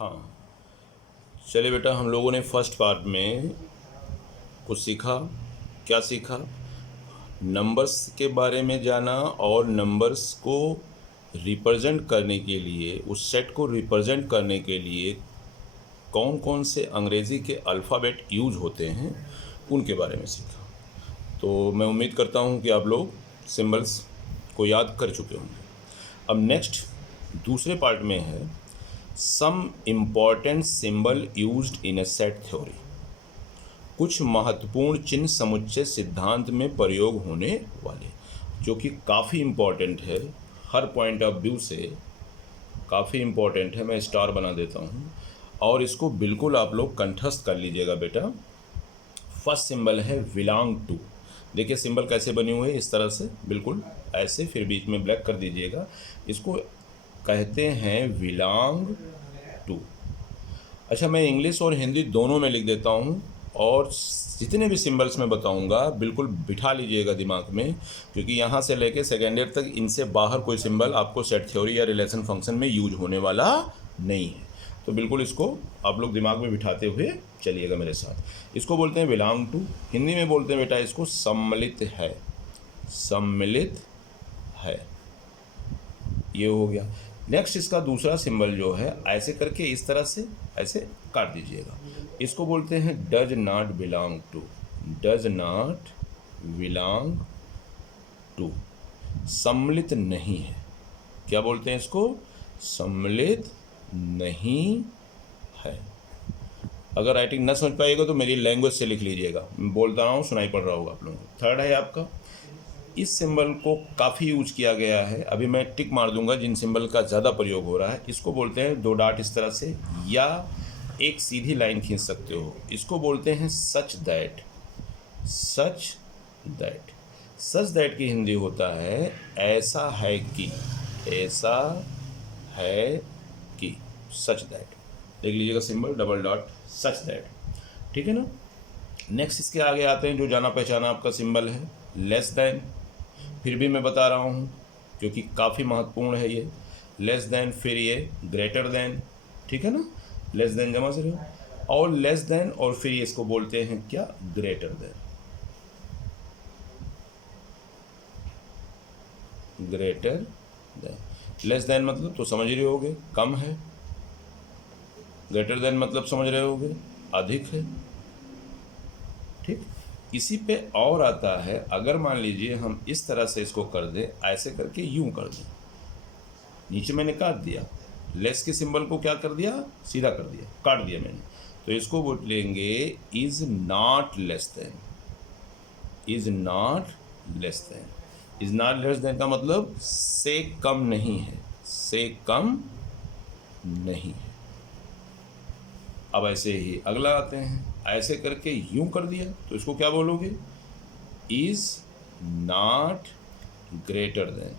हाँ, चलिए बेटा, हम लोगों ने फर्स्ट पार्ट में कुछ सीखा। क्या सीखा? नंबर्स के बारे में जाना और नंबर्स को रिप्रेजेंट करने के लिए, उस सेट को रिप्रेजेंट करने के लिए कौन कौन से अंग्रेज़ी के अल्फ़ाबेट यूज़ होते हैं उनके बारे में सीखा। तो मैं उम्मीद करता हूँ कि आप लोग सिंबल्स को याद कर चुके होंगे। अब नेक्स्ट दूसरे पार्ट में है some important symbol used in a set theory. कुछ महत्वपूर्ण चिन्ह समुच्चय सिद्धांत में प्रयोग होने वाले, जो कि काफ़ी इम्पॉर्टेंट है, हर पॉइंट ऑफ व्यू से काफ़ी इम्पॉर्टेंट है। मैं स्टार बना देता हूँ और इसको बिल्कुल आप लोग कंठस्थ कर लीजिएगा बेटा। फर्स्ट सिंबल है बिलोंग टू। देखिए सिंबल कैसे बनी हुई है, इस तरह से बिल्कुल ऐसे, फिर बीच में ब्लैक कर दीजिएगा। इसको कहते हैं बिलोंग टू। अच्छा, मैं इंग्लिश और हिंदी दोनों में लिख देता हूँ और जितने भी सिंबल्स मैं बताऊँगा बिल्कुल बिठा लीजिएगा दिमाग में, क्योंकि यहाँ से लेके सेकेंड ईयर तक इनसे बाहर कोई सिंबल आपको सेट थ्योरी या रिलेशन फंक्शन में यूज होने वाला नहीं है। तो बिल्कुल इसको आप लोग दिमाग में बिठाते हुए चलिएगा मेरे साथ। इसको बोलते हैं बिलोंग टू। हिंदी में बोलते हैं बेटा इसको सम्मिलित है। सम्मिलित है, ये हो गया। नेक्स्ट इसका दूसरा सिंबल जो है, ऐसे करके इस तरह से ऐसे काट दीजिएगा। इसको बोलते हैं does not belong to. Does not belong to, सम्मिलित नहीं है। क्या बोलते हैं इसको? सम्मिलित नहीं है। अगर राइटिंग ना समझ पाइएगा तो मेरी लैंग्वेज से लिख लीजिएगा, मैं बोलता रहा हूँ, सुनाई पड़ रहा होगा आप लोगों को। थर्ड है आपका, इस सिंबल को काफ़ी यूज किया गया है। अभी मैं टिक मार दूंगा जिन सिंबल का ज़्यादा प्रयोग हो रहा है। इसको बोलते हैं दो डॉट इस तरह से, या एक सीधी लाइन खींच सकते हो। इसको बोलते हैं सच that. Such that. Such that की हिंदी होता है ऐसा है कि। ऐसा है कि, सच दैट। देख लीजिएगा symbol double dot, such that. ठीक है ना। नेक्स्ट इसके आगे आते हैं जो जाना पहचाना आपका सिंबल है, लेस देन। फिर भी मैं बता रहा हूँ क्योंकि काफ़ी महत्वपूर्ण है ये। लेस देन, फिर ये ग्रेटर देन। ठीक है ना, लेस देन जमा से और लेस देन, और फिर ये इसको बोलते हैं क्या? Greater than. Greater than. Less than मतलब तो समझ रहे होगे कम है। ग्रेटर देन मतलब समझ रहे होगे अधिक है। ठीक, इसी पे और आता है, अगर मान लीजिए हम इस तरह से इसको कर दें, ऐसे करके यूं कर दें, नीचे मैंने काट दिया, लेस के सिंबल को क्या कर दिया? सीधा कर दिया, काट दिया मैंने। तो इसको बोलेंगे is not less than. Is not less than. Is not less than का मतलब से कम नहीं है। से कम नहीं है। अब ऐसे ही अगला आते हैं, ऐसे करके यूं कर दिया तो इसको क्या बोलोगे? Is not greater than.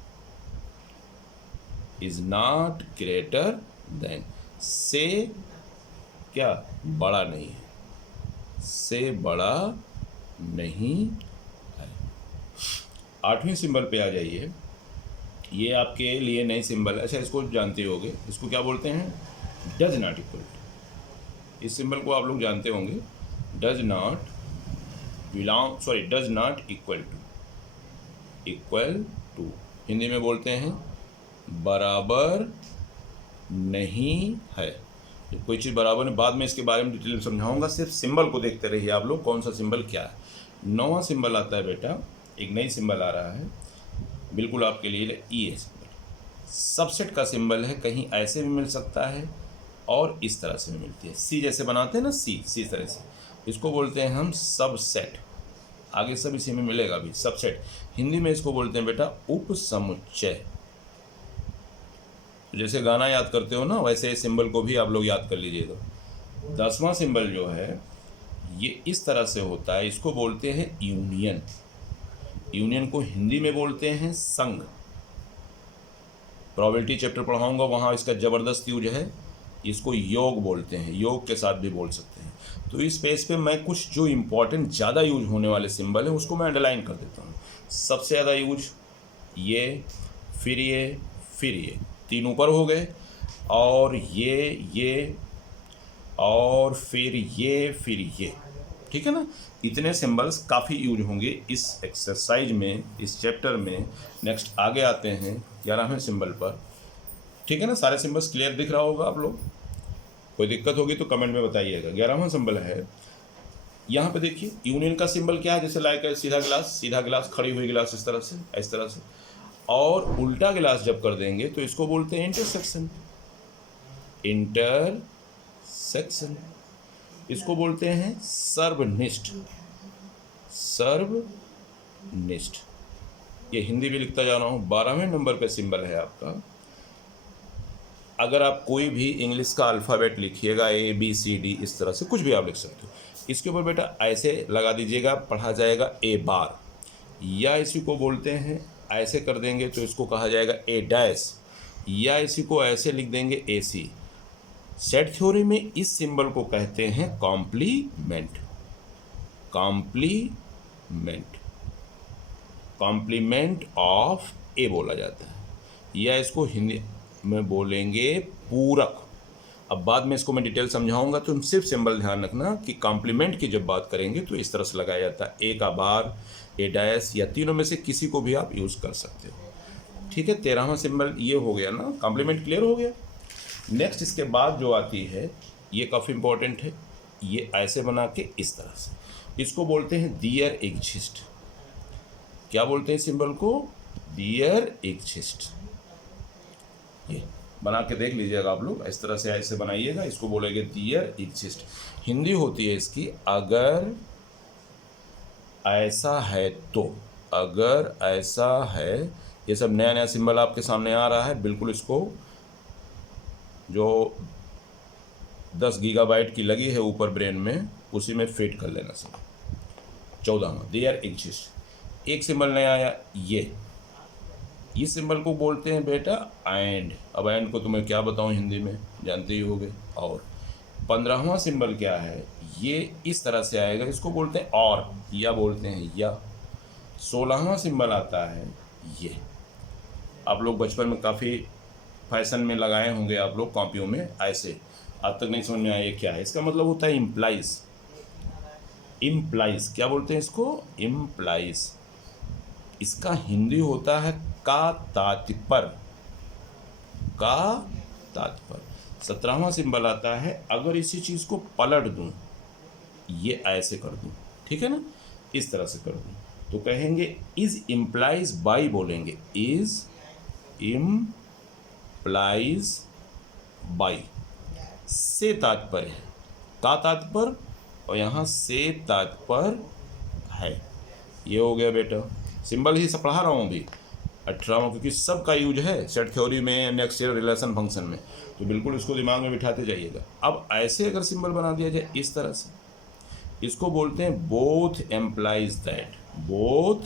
Is not greater than, से क्या? बड़ा नहीं है। से बड़ा नहीं है। आठवीं सिंबल पे आ जाइए। ये आपके लिए नई सिंबल है। अच्छा, इसको जानते होगे, इसको क्या बोलते हैं? Does not equal to. इस सिंबल को आप लोग जानते होंगे, does not belong, sorry, does not equal to. Equal to Hindi में बोलते हैं बराबर नहीं है। कोई चीज़ बराबर नहीं, बाद में इसके बारे में डिटेल में समझाऊंगा। सिर्फ सिंबल को देखते रहिए आप लोग, कौन सा सिंबल क्या है। नौवां सिंबल आता है बेटा, एक नई सिंबल आ रहा है बिल्कुल आपके लिए, ई है सिंबल। सबसेट का सिंबल है, कहीं ऐसे भी मिल सकता है और इस तरह से भी मिलती है। सी जैसे बनाते हैं ना, सी तरह से, इसको बोलते हैं हम सबसेट। आगे सब इसी में मिलेगा भी, सबसेट। हिंदी में इसको बोलते हैं बेटा उप समुच्चय। तो जैसे गाना याद करते हो ना, वैसे सिंबल को भी आप लोग याद कर लीजिएगा। 10वां सिंबल जो है ये इस तरह से होता है, इसको बोलते हैं यूनियन। यूनियन को हिंदी में बोलते हैं संघ। प्रोबेबिलिटी चैप्टर पढ़ाऊंगा, वहाँ इसका ज़बरदस्त यूज है। इसको योग बोलते हैं, योग के साथ भी बोल सकते हैं। तो इस पेज पे मैं कुछ जो इम्पोर्टेंट ज़्यादा यूज होने वाले सिंबल हैं उसको मैं अंडरलाइन कर देता हूँ। सबसे ज़्यादा यूज ये, फिर ये, फिर ये, तीन ऊपर हो गए, और ये और फिर ये, ठीक है ना। इतने सिंबल्स काफ़ी यूज होंगे इस एक्सरसाइज में, इस चैप्टर में। नेक्स्ट आगे आते हैं 11वें सिंबल पर, ठीक है ना। सारे सिंबल्स क्लियर दिख रहा होगा आप लोग, कोई दिक्कत होगी तो कमेंट में बताइएगा। 11वां सिंबल है, यहाँ पे देखिए यूनियन का सिंबल क्या है, जैसे लाइक है सीधा गिलास, खड़ी हुई गिलास, इस तरह से। और उल्टा गिलास जब कर देंगे तो इसको बोलते हैं इंटरसेक्शन, इंटरसेक्शन। इसको बोलते हैं सर्वनिष्ठ, सर्वनिष्ठ। ये हिंदी भी लिखता जा रहा हूँ। 12वें नंबर पे सिंबल है आपका, अगर आप कोई भी इंग्लिश का अल्फ़ाबेट लिखिएगा ABCD, इस तरह से कुछ भी आप लिख सकते हो। इसके ऊपर बेटा ऐसे लगा दीजिएगा, पढ़ा जाएगा A बार, या इसी को बोलते हैं ऐसे कर देंगे तो इसको कहा जाएगा A डैश, या इसी को ऐसे लिख देंगे AC। सेट थ्योरी में इस सिंबल को कहते हैं complement, complement, complement of A बोला जाता है, या इसको हिंदी में बोलेंगे पूरक। अब बाद में इसको मैं डिटेल समझाऊंगा, तो तुम सिर्फ सिंबल ध्यान रखना कि कॉम्प्लीमेंट की जब बात करेंगे तो इस तरह से लगाया जाता है, A का बार, A डैश, या तीनों में से किसी को भी आप यूज़ कर सकते हो, ठीक है। 13वां सिंबल ये हो गया ना, कॉम्प्लीमेंट क्लियर हो गया। नेक्स्ट इसके बाद जो आती है ये काफ़ी इंपॉर्टेंट है, ये ऐसे बना के इस तरह से, इसको बोलते हैं दियर एग्जिस्ट। क्या बोलते हैं सिंबल को? दियर एग्जिस्ट। ये बना के देख लीजिएगा आप लोग, इस तरह से ऐसे बनाइएगा, इसको बोलेंगे दियर एग्जिस्ट। हिंदी होती है इसकी अगर ऐसा है तो, अगर ऐसा है। ये सब नया नया सिंबल आपके सामने आ रहा है, बिल्कुल इसको जो 10 गीगाबाइट की लगी है ऊपर ब्रेन में, उसी में फिट कर लेना सब। 14वां देयर एग्जिस्ट। एक सिंबल नया आया, ये इस सिंबल को बोलते हैं बेटा एंड। अब एंड को तुम्हें क्या बताऊं हिंदी में, जानते ही होगे। और 15वां सिंबल क्या है, ये इस तरह से आएगा, इसको बोलते हैं और, या बोलते हैं या। 16वां सिंबल आता है ये, आप लोग बचपन में काफ़ी फैशन में लगाए होंगे आप लोग कॉपियों में ऐसे, आज तक नहीं समझ में आया ये क्या है। इसका मतलब होता है इम्प्लाइज, इम्प्लाइज। क्या बोलते हैं इसको? इम्प्लाइज। इसका हिंदी होता है का तात्पर्य, का तात्पर्य। 17वां सिंबल आता है अगर इसी चीज़ को पलट दूं, ये ऐसे कर दूं, ठीक है ना, इस तरह से कर दूं, तो कहेंगे इज इम्प्लाइज बाई, बोलेंगे इज इम्प्लाइज बाई। से तात्पर्य है, का तात्पर्य, और यहाँ से तात्पर्य है। ये हो गया बेटा, सिंबल ही सब पढ़ा रहा हूँ अभी 18वां, क्योंकि सब का यूज है सेट थ्योरी में, नेक्स्ट ईयर रिलेशन फंक्शन में, तो बिल्कुल इसको दिमाग में बिठाते जाइएगा। अब ऐसे अगर सिंबल बना दिया जाए इस तरह से, इसको बोलते हैं both implies that, both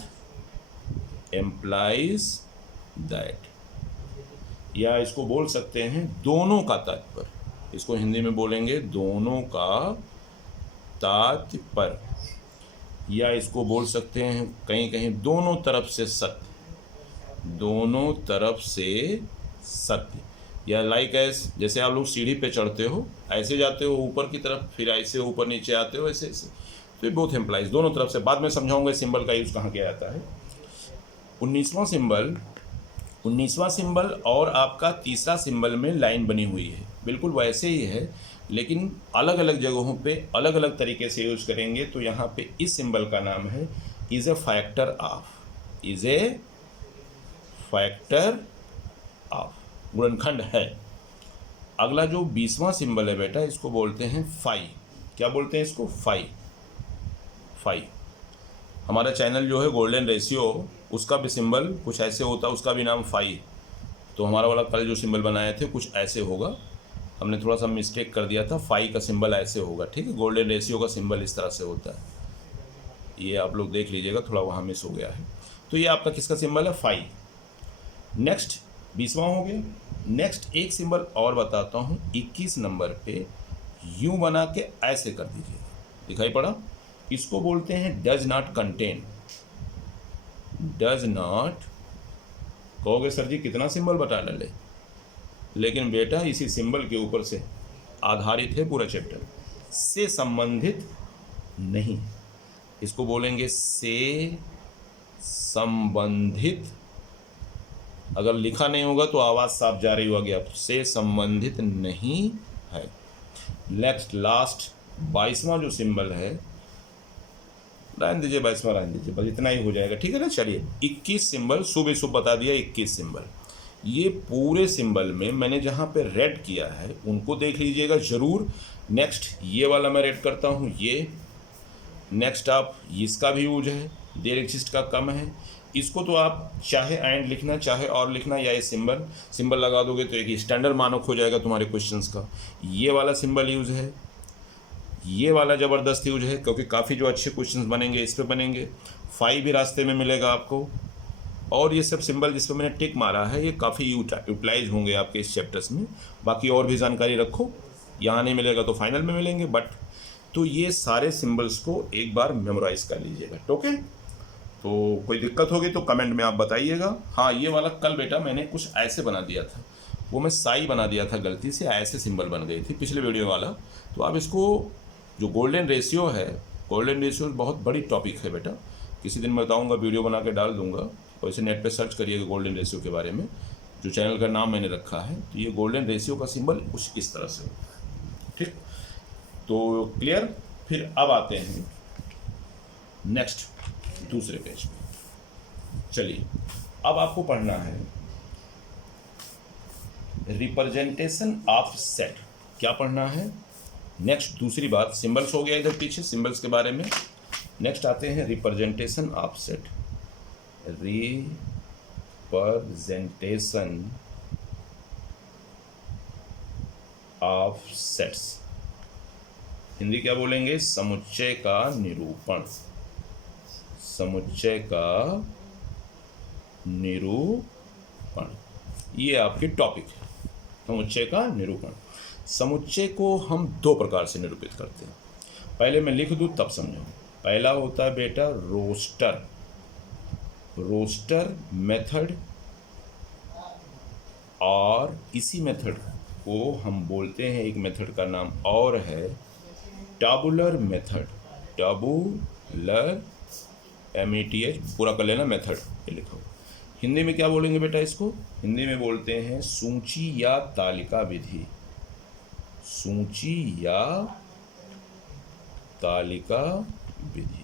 implies that, या इसको बोल सकते हैं दोनों का तात्पर्य। इसको हिंदी में बोलेंगे दोनों का तात्पर्य, या इसको बोल सकते हैं कहीं कहीं दोनों तरफ से सत्य, दोनों तरफ से सत्य। या लाइक एस, जैसे आप लोग सीढ़ी पे चढ़ते हो, ऐसे जाते हो ऊपर की तरफ, फिर ऐसे ऊपर नीचे आते हो, ऐसे ऐसे, तो बोथ एम्प्लाइज, दोनों तरफ से। बाद में समझाऊंगा सिंबल का यूज़ कहाँ किया जाता है। 19वां सिंबल और आपका तीसरा सिंबल में लाइन बनी हुई है, बिल्कुल वैसे ही है, लेकिन अलग अलग जगहों पे अलग अलग तरीके से यूज करेंगे। तो यहाँ पे इस सिंबल का नाम है is a factor of, is a factor of, गुणनखंड है। अगला जो 20वां सिंबल है बेटा, इसको बोलते हैं फाई। क्या बोलते हैं इसको? Phi, phi. हमारा चैनल जो है गोल्डन रेशियो, उसका भी सिंबल कुछ ऐसे होता है, उसका भी नाम फाई। तो हमारा वाला कल जो सिंबल बनाए थे कुछ ऐसे होगा, हमने थोड़ा सा मिस्टेक कर दिया था, फाई का सिंबल ऐसे होगा, ठीक है। गोल्डन रेशियो का सिंबल इस तरह से होता है, ये आप लोग देख लीजिएगा, थोड़ा वहाँ मिस हो गया है। तो ये आपका किसका सिंबल है? फाई। नेक्स्ट 20वां हो गया। नेक्स्ट एक सिंबल और बताता हूँ, 21 नंबर पे यूँ बना के ऐसे कर दीजिए, दिखाई पड़ा? इसको बोलते हैं does not contain, does not. कहोगे सर जी कितना सिंबल बता डाले, लेकिन बेटा इसी सिंबल के ऊपर से आधारित है पूरा चैप्टर, से संबंधित नहीं। इसको बोलेंगे से संबंधित, अगर लिखा नहीं होगा तो आवाज़ साफ जा रही होगी आप, से संबंधित नहीं है। नेक्स्ट लास्ट 22वां जो सिंबल है, रहने दीजिए 22वां रहने दीजिए, बस इतना ही हो जाएगा, ठीक है ना। चलिए 21 सिंबल सुबह सुबह बता दिया, 21 सिंबल। ये पूरे सिंबल में मैंने जहाँ पे रेड किया है उनको देख लीजिएगा ज़रूर। नेक्स्ट ये वाला मैं रेड करता हूँ, ये नेक्स्ट आप इसका भी यूज है, देर एक्सिस्ट का कम है। इसको तो आप चाहे एंड लिखना चाहे और लिखना, या ये सिंबल लगा दोगे तो एक स्टैंडर्ड मानक हो जाएगा तुम्हारे क्वेश्चंस का। ये वाला सिंबल यूज है, ये वाला ज़बरदस्त यूज है, क्योंकि काफ़ी जो अच्छे क्वेश्चंस बनेंगे इस पे बनेंगे। 5 भी रास्ते में मिलेगा आपको। और ये सब सिंबल जिस पर मैंने टिक मारा है ये काफ़ी यूटिलाइज होंगे आपके इस चैप्टर्स में। बाकी और भी जानकारी रखो, यहाँ नहीं मिलेगा तो फाइनल में मिलेंगे, बट तो ये सारे सिंबल्स को एक बार मेमोराइज कर लीजिएगा, ओके। तो कोई दिक्कत होगी तो कमेंट में आप बताइएगा। हाँ, ये वाला कल बेटा मैंने कुछ ऐसे बना दिया था, वो मैं साई बना दिया था गलती से, ऐसे सिंबल बन गई थी पिछले वीडियो वाला। तो आप इसको, जो गोल्डन रेशियो है, गोल्डन रेशियो बहुत बड़ी टॉपिक है बेटा, किसी दिन मैं बताऊँगा, वीडियो बना के डाल दूँगा। वैसे नेट पे सर्च करिएगा गोल्डन रेशियो के बारे में, जो चैनल का नाम मैंने रखा है। तो ये गोल्डन रेशियो का सिंबल कुछ इस तरह से होता है, ठीक। तो क्लियर। फिर अब आते हैं नेक्स्ट दूसरे पेज पे। चलिए अब आपको पढ़ना है रिप्रेजेंटेशन ऑफ सेट। क्या पढ़ना है? नेक्स्ट दूसरी बात, सिंबल्स हो गया इधर पीछे, सिंबल्स के बारे में। नेक्स्ट आते हैं representation of set. Representation of sets, Hindi क्या बोलेंगे? समुच्चय का निरूपण। समुच्चय का निरूपण, ये आपकी टॉपिक है, समुच्चय का निरूपण। समुच्चय को हम दो प्रकार से निरूपित करते हैं, पहले मैं लिख दूं तब समझो। पहला होता है बेटा रोस्टर, रोस्टर मेथड, और इसी मेथड को हम बोलते हैं, एक मेथड का नाम और है टाबुलर मेथड। टाबुलर METH पूरा कर लेना, मेथड ये लिखो। हिंदी में क्या बोलेंगे बेटा इसको? हिंदी में बोलते हैं सूची या तालिका विधि। सूची या तालिका विधि।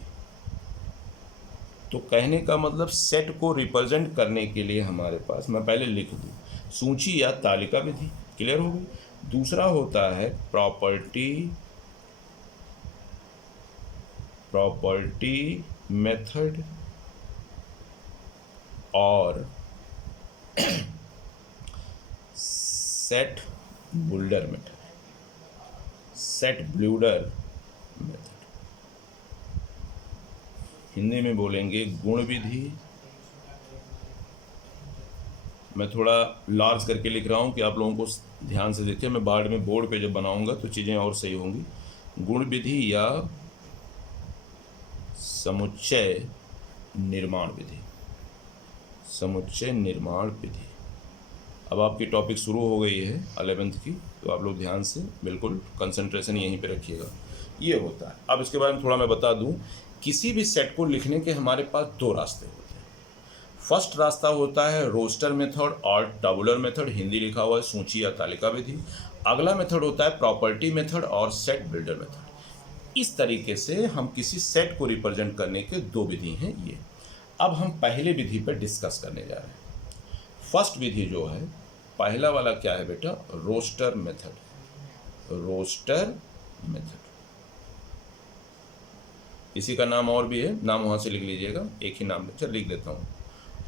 तो कहने का मतलब सेट को रिप्रेजेंट करने के लिए हमारे पास, मैं पहले लिख दूं, सूची या तालिका विधि। क्लियर हो गई। दूसरा होता है प्रॉपर्टी मेथड और set builder method. Set builder method Hindi में बोलेंगे गुण विधि। मैं थोड़ा लार्ज करके लिख रहा हूँ कि आप लोगों को ध्यान से देखिए, मैं बाद में बोर्ड पे जब बनाऊंगा तो चीज़ें और सही होंगी। गुण विधि या समुच्चय निर्माण विधि। समुच्चय निर्माण विधि। अब आपकी टॉपिक शुरू हो गई है 11th की, तो आप लोग ध्यान से बिल्कुल कंसंट्रेशन यहीं पे रखिएगा। ये होता है। अब इसके बारे में थोड़ा मैं बता दूं, किसी भी सेट को लिखने के हमारे पास दो रास्ते होते हैं। फर्स्ट रास्ता होता है रोस्टर मेथड और टाबुलर मेथड, हिंदी लिखा हुआ है सूची या तालिका विधि। अगला मेथड होता है प्रॉपर्टी मेथड और सेट बिल्डर मेथड। इस तरीके से हम किसी सेट को रिप्रेजेंट करने के दो विधि हैं ये। अब हम पहले विधि पर डिस्कस करने जा रहे हैं। फर्स्ट विधि जो है, पहला वाला क्या है बेटा? Roster method. रोस्टर मेथड, इसी का नाम और भी है, नाम वहाँ से लिख लीजिएगा, एक ही नाम चल लिख देता हूँ,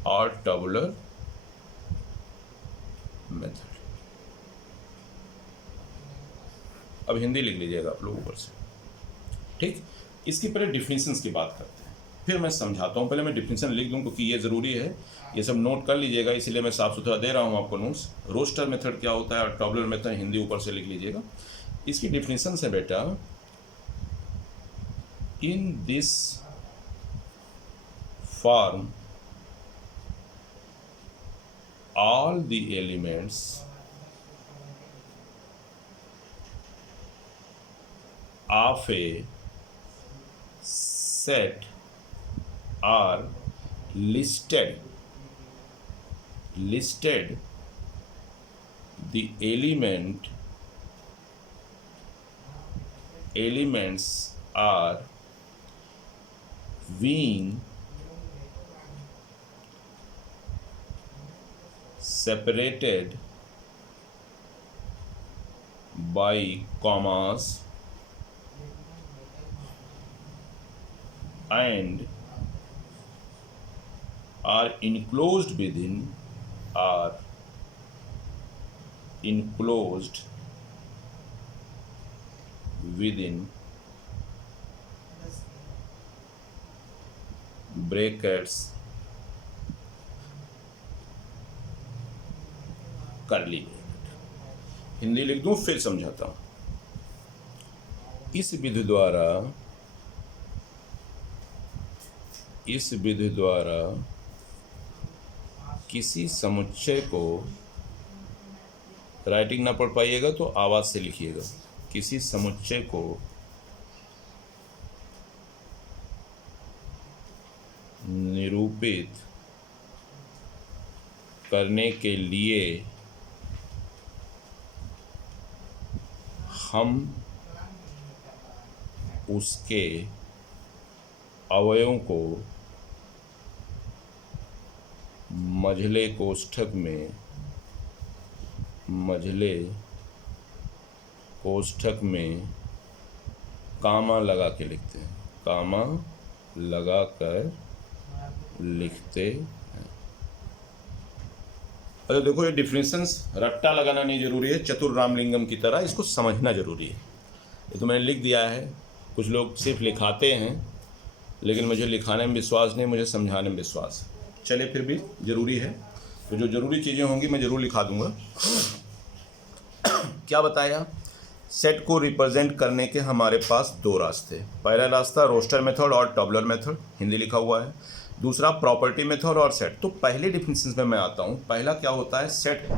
और टाबुलर मेथड। अब हिंदी लिख लीजिएगा आप लोग ऊपर से, ठीक। इसकी पहले डिफिनीशंस की बात करते हैं, फिर मैं समझाता हूँ। पहले मैं डिफिनीशन लिख दूँ क्योंकि ये ज़रूरी है, ये सब नोट कर लीजिएगा, इसीलिए मैं साफ सुथरा दे रहा हूँ आपको नोट्स। रोस्टर मेथड क्या होता है और टाबुलर मेथड हिंदी ऊपर से लिख लीजिएगा। इसकी डिफिनीशन है बेटा, in this form all the elements of a set are listed the elements are being separated by commas and are enclosed within brackets curly bracket। Hindi लिख दूं फिर समझाता हूं। इस विधि द्वारा किसी समुच्चय को, राइटिंग ना पढ़ पाइएगा तो आवाज से लिखिएगा, किसी समुच्चय को निरूपित करने के लिए हम उसके अवयवों को मझले कोष्ठक में कामा लगा के लिखते हैं, कामा लगा कर लिखते हैं। अच्छा देखो, ये डिफिनेशंस रट्टा लगाना नहीं जरूरी है, चतुर रामलिंगम की तरह इसको समझना जरूरी है। ये तो मैंने लिख दिया है, कुछ लोग सिर्फ लिखाते हैं, लेकिन मुझे लिखाने में विश्वास नहीं, मुझे समझाने में विश्वास है। चले फिर भी ज़रूरी है, तो जो ज़रूरी चीज़ें होंगी मैं ज़रूर लिखा दूंगा। क्या बताया, सेट को रिप्रेजेंट करने के हमारे पास दो रास्ते। पहला रास्ता रोस्टर मेथड और टॉबलर मेथड, हिंदी लिखा हुआ है। दूसरा प्रॉपर्टी मेथड और सेट। तो पहले डिफिनेशन में मैं आता हूँ। पहला क्या होता है, सेट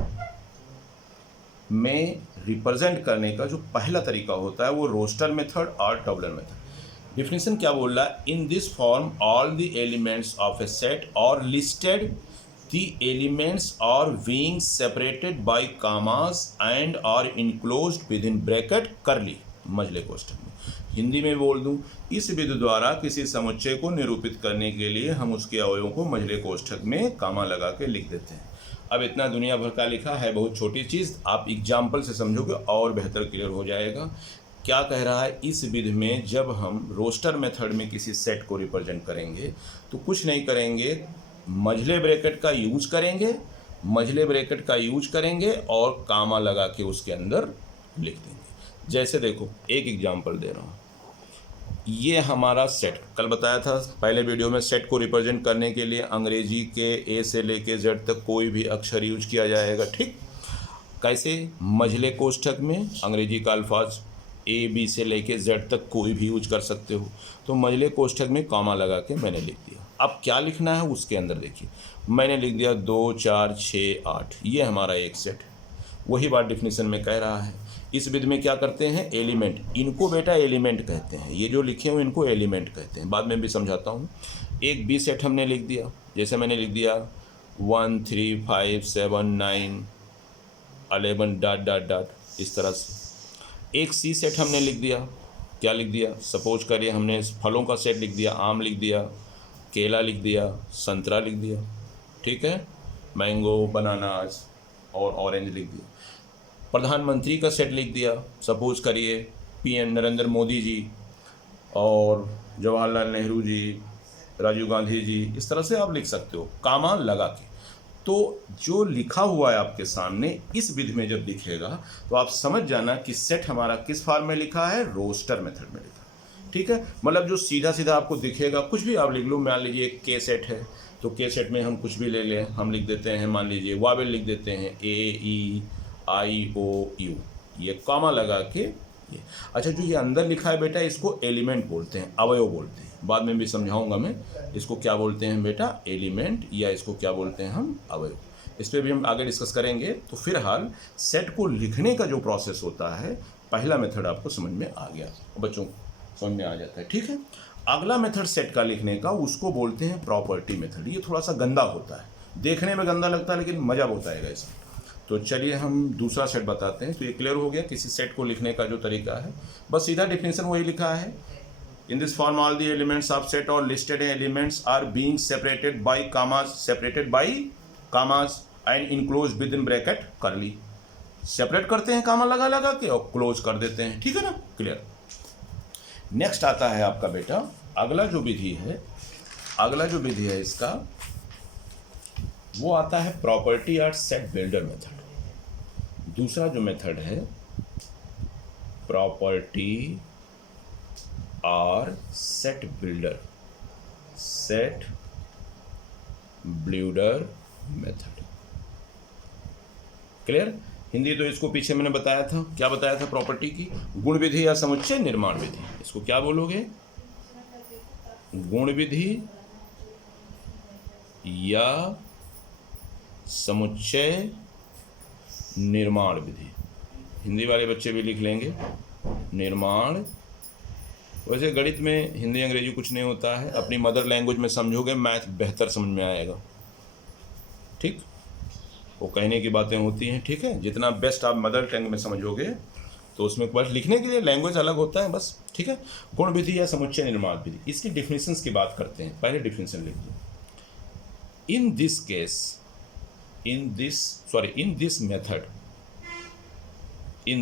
में रिप्रेजेंट करने का जो पहला तरीका होता है वो रोस्टर मेथड और टॉबलर मेथड। डिफिनेशन क्या बोल रहा है, in this form all the elements of a set और listed the elements are being separated by commas and are enclosed within bracket curly, मझले कोष्ठक में। हिंदी में बोल दूं, इस विधि द्वारा किसी समुच्चय को निरूपित करने के लिए हम उसके अवयवों को मझले कोष्ठक में कामा लगा के लिख देते हैं। अब इतना दुनिया भर का लिखा है, बहुत छोटी चीज़, आप एग्जाम्पल से समझोगे और बेहतर क्लियर हो जाएगा। क्या कह रहा है, इस विधि में जब हम रोस्टर मेथड में किसी सेट को रिप्रेजेंट करेंगे तो कुछ नहीं करेंगे, मझले ब्रैकेट का यूज करेंगे और कामा लगा के उसके अंदर लिख देंगे। जैसे देखो, एक एग्जांपल दे रहा हूँ। ये हमारा सेट, कल बताया था पहले वीडियो में, सेट को रिप्रेजेंट करने के लिए अंग्रेजी के ए से लेके जेड तक कोई भी अक्षर यूज किया जाएगा। ठीक, कैसे, मझले कोष्ठक में अंग्रेजी का अल्फाज ए बी से लेके जेड तक कोई भी यूज कर सकते हो। तो मझले कोष्ठक में कॉमा लगा के मैंने लिख दिया। अब क्या लिखना है उसके अंदर देखिए, मैंने लिख दिया 2 4 6 8, ये हमारा एक सेट है। वही बात डिफिनेशन में कह रहा है। इस विधि में क्या करते हैं, एलिमेंट, इनको बेटा एलिमेंट कहते हैं, ये जो लिखे हुए इनको एलिमेंट कहते हैं, बाद में भी समझाता हूँ। एक बी सेट हमने लिख दिया, जैसे मैंने लिख दिया 1 3 5 7 9 11 डॉट डॉट डॉट, इस तरह से। एक सी सेट हमने लिख दिया, क्या लिख दिया, सपोज करिए हमने फलों का सेट लिख दिया, आम लिख दिया, केला लिख दिया, संतरा लिख दिया, ठीक है, मैंगो, बनानास और ऑरेंज लिख दिया। प्रधानमंत्री का सेट लिख दिया, सपोज करिए पीएम नरेंद्र मोदी जी और जवाहरलाल नेहरू जी, राजीव गांधी जी, इस तरह से आप लिख सकते हो कामा लगा के। तो जो लिखा हुआ है आपके सामने, इस विधि में जब दिखेगा तो आप समझ जाना कि सेट हमारा किस फॉर्म में लिखा है, रोस्टर मेथड में लिखा है। ठीक है, मतलब जो सीधा सीधा आपको दिखेगा, कुछ भी आप लिख लो, मान लीजिए के सेट है तो के सेट में हम कुछ भी ले लें, हम लिख देते हैं, मान लीजिए वावेल लिख देते हैं, AEIOU, ये कॉमा लगा के ये। अच्छा, जो ये अंदर लिखा है बेटा, इसको एलिमेंट बोलते हैं, अवयव बोलते हैं, बाद में भी समझाऊंगा मैं इसको क्या बोलते हैं बेटा, एलिमेंट, या इसको क्या बोलते हैं हम, अवयव। इस पर भी हम आगे डिस्कस करेंगे। तो फिलहाल सेट को लिखने का जो प्रोसेस होता है पहला मेथड आपको समझ में आ गया, बच्चों समझ में आ जाता है, ठीक है। अगला मेथड सेट का लिखने का, उसको बोलते हैं प्रॉपर्टी मेथड। ये थोड़ा सा गंदा होता है, देखने में गंदा लगता है लेकिन मज़ा बहुत आएगा इसमें। तो चलिए हम दूसरा सेट बताते हैं। तो ये क्लियर हो गया किसी सेट को लिखने का जो तरीका है, बस सीधा डिफिनेशन वही लिखा है। In this form all the elements of set और listed elements are being separated by commas and enclose within bracket curly. Separate करते हैं कामा लगा लगा के और क्लोज कर देते हैं, ठीक है ना, क्लियर। नेक्स्ट आता है आपका बेटा अगला जो विधि है इसका, वो आता है प्रॉपर्टी और सेट बिल्डर मेथड। दूसरा जो मेथड है प्रॉपर्टी और set builder method, clear. Hindi तो इसको पीछे मैंने बताया था, क्या बताया था प्रॉपर्टी की, गुण विधि या समुच्चय निर्माण विधि। इसको क्या बोलोगे, गुण विधि या समुच्चय निर्माण विधि। हिंदी वाले बच्चे भी लिख लेंगे निर्माण। वैसे गणित में हिंदी अंग्रेजी कुछ नहीं होता है, अपनी मदर लैंग्वेज में समझोगे मैथ बेहतर समझ में आएगा, ठीक। वो कहने की बातें होती हैं, ठीक है। जितना बेस्ट आप मदर टंग में समझोगे तो उसमें बस लिखने के लिए लैंग्वेज अलग होता है बस, ठीक है। गुण विधि या समुच्चय निर्माण विधि, इसकी डिफिनेशंस की बात करते हैं। पहले डिफिनेशन लिख दो। In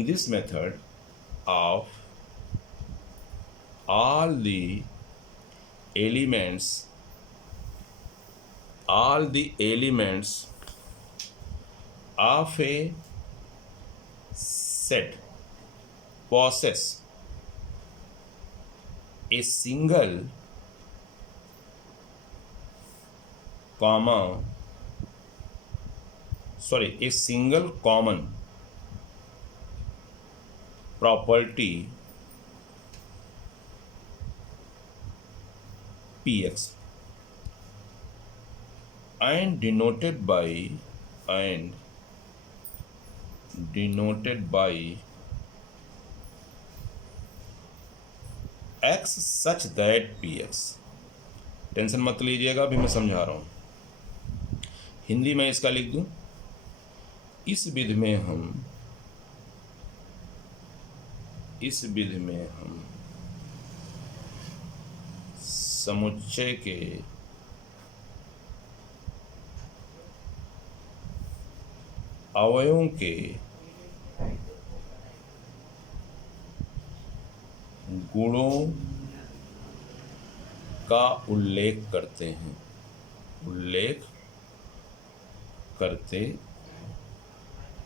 this method of all the elements of a set possess a single common property Px and denoted by x such that Px। Tension मत लीजिएगा, अभी मैं समझा रहा हूँ। हिंदी में इसका लिख दूं, इस विधि में हम समुच्चय के अवयवों के गुणों का उल्लेख करते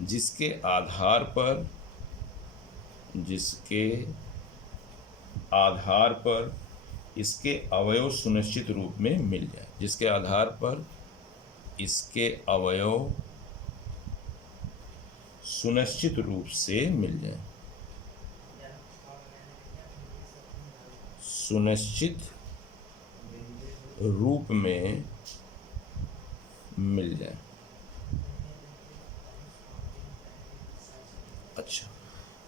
जिसके आधार पर इसके अवयव सुनिश्चित रूप में मिल जाए, जिसके आधार पर इसके अवयव सुनिश्चित रूप से मिल जाए, सुनिश्चित रूप में मिल जाए। अच्छा,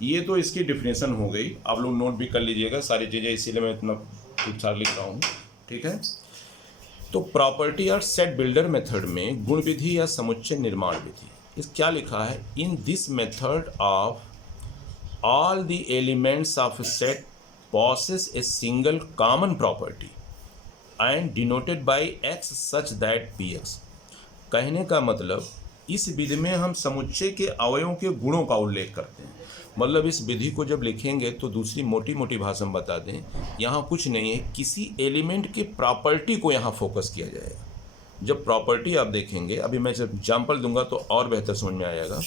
ये तो इसकी डिफिनेशन हो गई, आप लोग नोट भी कर लीजिएगा सारी चीज़ें, इसीलिए मैं इतना ठीक-ठाक लिख रहा हूँ, ठीक है। तो प्रॉपर्टी और सेट बिल्डर मेथड में गुण विधि या समुच्चय निर्माण विधि, इस क्या लिखा है, in this method of all the elements of set possess a single common property and denoted by x such that px। कहने का मतलब इस विधि में हम समुच्चय के अवयवों के गुणों का उल्लेख करते हैं। मतलब इस विधि को जब लिखेंगे तो दूसरी मोटी मोटी भाषा में बता दें, यहाँ कुछ नहीं है, किसी एलिमेंट के प्रॉपर्टी को यहाँ फोकस किया जाएगा। जब प्रॉपर्टी आप देखेंगे, अभी मैं जब एग्जाम्पल दूंगा तो और बेहतर समझ में आएगा।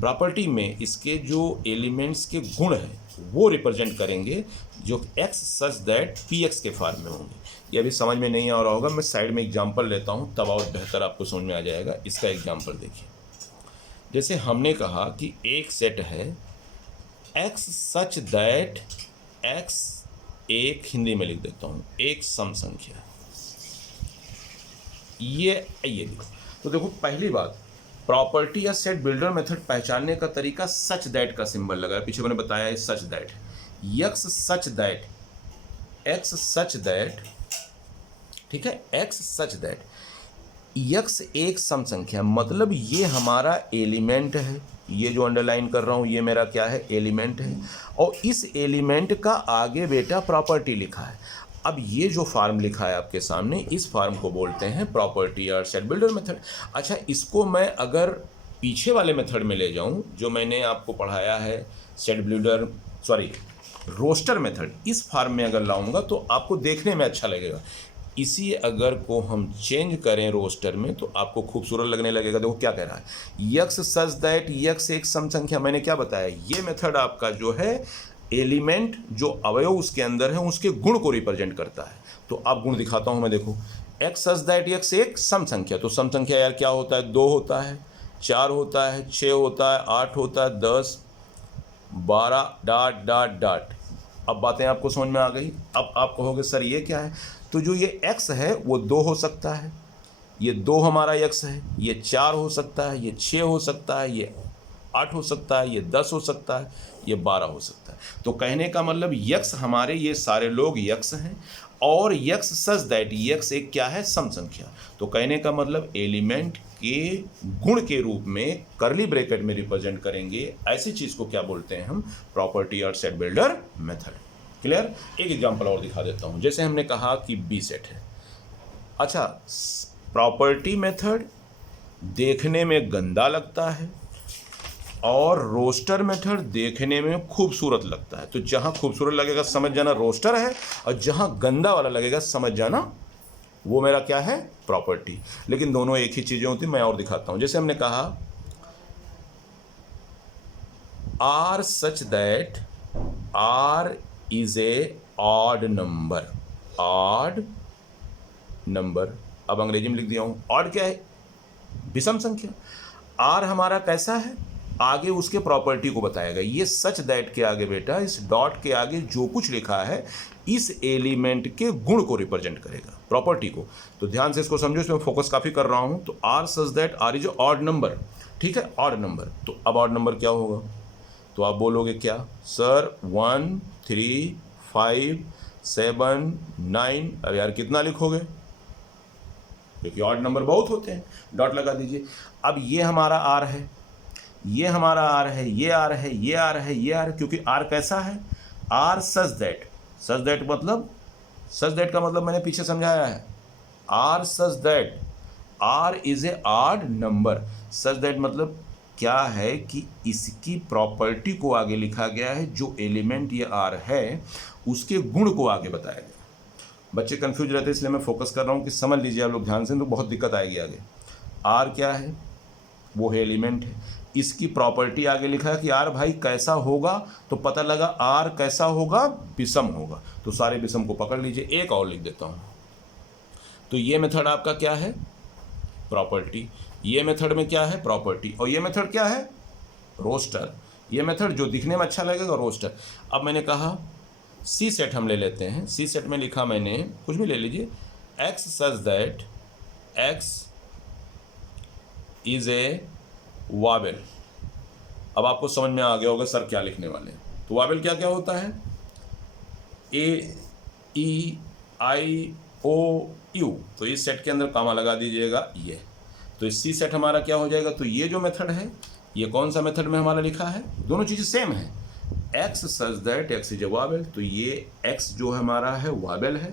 प्रॉपर्टी में इसके जो एलिमेंट्स के गुण हैं वो रिप्रेजेंट करेंगे, जो x सच दैट px के फॉर्म में होंगे। ये अभी समझ में नहीं आ रहा होगा, मैं साइड में एग्जाम्पल लेता हूँ तब और बेहतर आपको समझ में आ जाएगा। इसका एग्जाम्पल देखिए, जैसे हमने कहा कि एक सेट है x सच दैट x, एक हिंदी में लिख देता हूँ, एक सम संख्या, ये लिखो। तो देखो पहली बात, प्रॉपर्टी या सेट बिल्डर मेथड पहचानने का तरीका सच दैट का सिंबल लगा है, पीछे मैंने बताया है such that, x such that, x such that, ठीक है, एक्स सच दैट, यक्स एक सम संख्या, मतलब ये हमारा एलिमेंट है, ये जो अंडरलाइन कर रहा हूं ये मेरा क्या है, एलिमेंट है, और इस एलिमेंट का आगे बेटा प्रॉपर्टी लिखा है। अब ये जो फार्म लिखा है आपके सामने, इस फार्म को बोलते हैं प्रॉपर्टी और सेट बिल्डर मेथड। अच्छा, इसको मैं अगर पीछे वाले मेथड में ले जाऊं जो मैंने आपको पढ़ाया है, set builder, sorry, roster method, इस फार्म में अगर लाऊंगा तो आपको देखने में अच्छा लगेगा। इसी अगर को हम चेंज करें रोस्टर में तो आपको खूबसूरत लगने लगेगा। देखो क्या कह रहा है, यक्स सच दैट यक्स एक सम संख्या, मैंने क्या बताया, ये मेथड आपका जो है एलिमेंट जो अवयव उसके अंदर है उसके गुण को रिप्रेजेंट करता है। तो आप गुण दिखाता हूं मैं, देखो एक्स सच दैट यक्स एक सम संख्या, तो सम संख्या यार क्या होता है, 2 होता है, 4 होता है, 6 होता है, 8 होता है, 10, 12 डॉट डॉट डॉट। अब बातें आपको समझ में आ गई। अब आप कहोगे सर ये क्या है, तो जो ये x है वो 2 हो सकता है, ये 2 हमारा x है, ये 4 हो सकता है, ये 6 हो सकता है, ये 8 हो सकता है, ये 10 हो सकता है, ये 12 हो सकता है। तो कहने का मतलब x हमारे ये सारे लोग x हैं, और x सच दैट x एक क्या है, सम संख्या। तो कहने का मतलब एलिमेंट के गुण के रूप में करली ब्रैकेट में रिप्रेजेंट करेंगे, ऐसी चीज को क्या बोलते हैं हम, प्रॉपर्टी और सेट बिल्डर मेथड। क्लियर। एक एग्जांपल और दिखा देता हूं, जैसे हमने कहा कि बी सेट है। अच्छा, प्रॉपर्टी मेथड देखने में गंदा लगता है और रोस्टर मेथड देखने में खूबसूरत लगता है। तो जहां खूबसूरत लगेगा समझ जाना रोस्टर है, और जहां गंदा वाला लगेगा समझ जाना वो मेरा क्या है, प्रॉपर्टी। लेकिन दोनों एक ही चीजें होती, मैं और दिखाता हूं। जैसे हमने कहा R such that R is a odd number, odd number. अब अंग्रेजी में लिख दिया हूं, ऑड क्या है, विषम संख्या। आर हमारा कैसा है, आगे उसके प्रॉपर्टी को बताएगा। ये सच दैट के आगे बेटा, इस डॉट के आगे जो कुछ लिखा है इस एलिमेंट के गुण को रिप्रेजेंट करेगा, प्रॉपर्टी को। तो ध्यान से इसको समझो, इसमें फोकस काफी कर रहा हूं। तो R such that R is odd number, ठीक है, ऑड नंबर। तो अब ऑड नंबर क्या होगा, तो आप बोलोगे क्या सर, 1 3 5 7 9। अब यार कितना लिखोगे, क्योंकि ऑड नंबर बहुत होते हैं, डॉट लगा दीजिए। अब ये हमारा आर है, ये हमारा आर है, ये आर है, ये आर है, ये आर, क्योंकि आर कैसा है, R such that, such that मतलब, सच दैट का मतलब मैंने पीछे समझाया है, R such that R is a odd number. Such that मतलब क्या है कि इसकी प्रॉपर्टी को आगे लिखा गया है, जो एलिमेंट ये आर है उसके गुण को आगे बताया गया। बच्चे कंफ्यूज रहते हैं, इसलिए मैं फोकस कर रहा हूँ कि समझ लीजिए आप लोग ध्यान से, तो बहुत दिक्कत आएगी आगे। आर क्या है, वो है एलिमेंट है, इसकी प्रॉपर्टी आगे लिखा है कि आर भाई कैसा होगा, तो पता लगा आर कैसा होगा, विषम होगा। तो सारे विषम को पकड़ लीजिए। एक और लिख देता हूँ, तो ये मेथड आपका क्या है, प्रॉपर्टी। ये मेथड में क्या है, प्रॉपर्टी। और ये मेथड क्या है, रोस्टर। ये मेथड जो दिखने में अच्छा लगेगा, रोस्टर। अब मैंने कहा सी सेट हम ले लेते हैं। सी सेट में लिखा मैंने, कुछ भी ले लीजिए, x such that x is a Wavell. अब आपको समझ में आ गया होगा सर क्या लिखने वाले हैं। तो वावेल क्या क्या होता है, ए ई आई ओ यू। तो इस सेट के अंदर कामा लगा दीजिएगा ये। तो इस सी सेट हमारा क्या हो जाएगा, तो ये जो मेथड है, ये कौन सा मेथड में हमारा लिखा है, दोनों चीजें सेम है, x such that x is a Wavell. तो ये एक्स जो हमारा है वावेल है,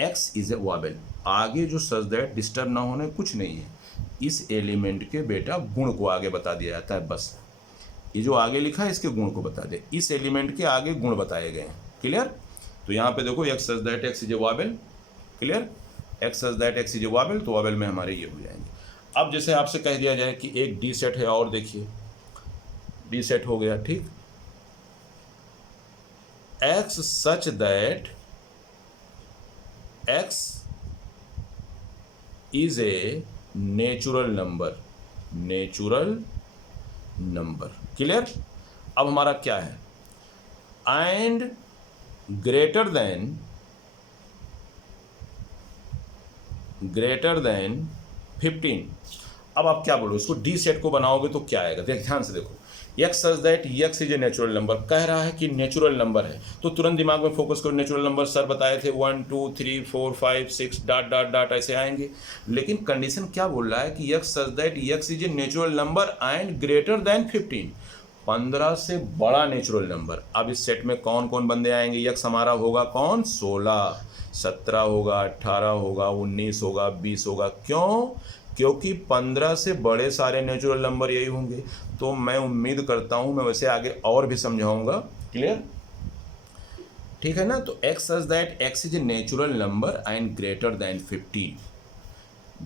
एक्स इज ए वावेल। आगे जो सच दैट डिस्टर्ब ना होने कुछ नहीं है, इस एलिमेंट के बेटा गुण को आगे बता दिया जाता है, बस ये जो आगे लिखा है इसके गुण को बता दे, इस एलिमेंट के आगे गुण बताए गए हैं। क्लियर। तो यहाँ पे देखो x such that x is a Wavell, clear, x such that x is a Wavell, तो वावेल में हमारे ये हो जाएंगे। अब जैसे आपसे कह दिया जाए कि एक डी सेट है, और देखिए डी सेट हो गया, ठीक, x such that x is a natural number, natural number. Clear. अब हमारा क्या है, एंड ग्रेटर देन 15। अब आप क्या बोलो, इसको डी सेट को बनाओगे तो क्या आएगा, देख ध्यान से देखो, x such that x is a natural number, कह रहा है कि नेचुरल नंबर है, तो तुरंत दिमाग में फोकस करो, नेचुरल नंबर सर बताए थे 1 2 3 4 5 6 डॉट डॉट डॉट ऐसे आएंगे, लेकिन कंडीशन क्या बोल रहा है कि x such that x is a natural number and greater than 15, 15 से बड़ा नेचुरल नंबर। अब इस सेट में कौन कौन बंदे आएंगे, यक्स हमारा होगा कौन, 16, 17 होगा, 18 होगा, 19 होगा, 20 होगा, क्यों, क्योंकि 15 से बड़े सारे नेचुरल नंबर यही होंगे। तो मैं उम्मीद करता हूँ, मैं वैसे आगे और भी समझाऊंगा, क्लियर, ठीक है ना। तो x such that x is a natural number and greater than 50,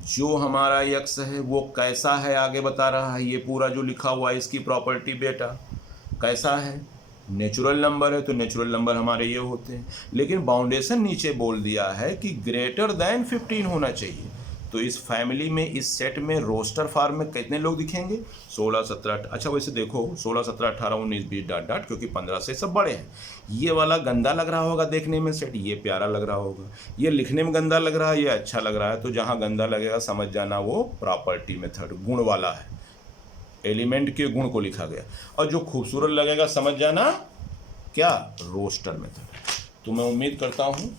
जो हमारा यक्स है वो कैसा है आगे बता रहा है, ये पूरा जो लिखा हुआ है इसकी प्रॉपर्टी बेटा कैसा है, नेचुरल नंबर है, तो नेचुरल नंबर हमारे ये होते हैं, लेकिन बाउंडेशन नीचे बोल दिया है कि ग्रेटर देन 15 होना चाहिए। तो इस फैमिली में, इस सेट में रोस्टर फॉर्म में कितने लोग दिखेंगे, 16 17, अच्छा वैसे देखो 16 17 18 19 20 डॉट डॉट, क्योंकि 15 से सब बड़े हैं। ये वाला गंदा लग रहा होगा देखने में सेट, ये प्यारा लग रहा होगा, ये लिखने में गंदा लग रहा है, ये अच्छा लग रहा है, तो जहाँ गंदा लगेगा समझ जाना वो प्रॉपर्टी मेथड गुण वाला है, एलिमेंट के गुण को लिखा गया, और जो खूबसूरत लगेगा समझ जाना क्या, रोस्टर मेथड। तो मैं उम्मीद करता हूँ